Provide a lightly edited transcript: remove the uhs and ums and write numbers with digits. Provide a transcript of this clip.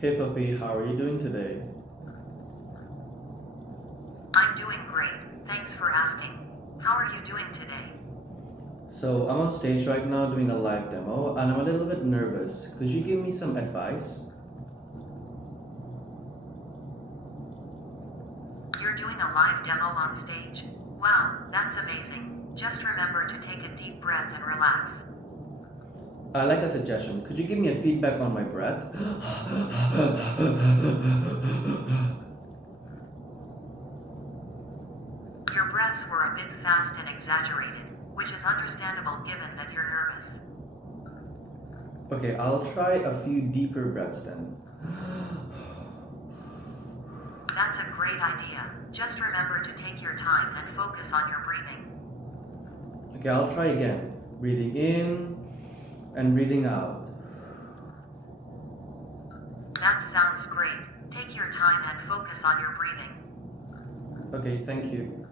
Hey Puppy, how are you doing today? I'm doing great. Thanks for asking. How are you doing today? So I'm on stage right now doing a live demo and I'm a little bit nervous. Could you give me some advice? You're doing a live demo on stage? Wow, that's amazing. Just remember to take a deep breath and relax. I like a suggestion. Could you give me a feedback on my breath? Your breaths were a bit fast and exaggerated, which is understandable given that you're nervous. Okay, I'll try a few deeper breaths then. That's a great idea. Just remember to take your time and focus on your breathing. Okay, I'll try again. Breathing in and breathing out. That sounds great. Take your time and focus on your breathing. Okay, thank you.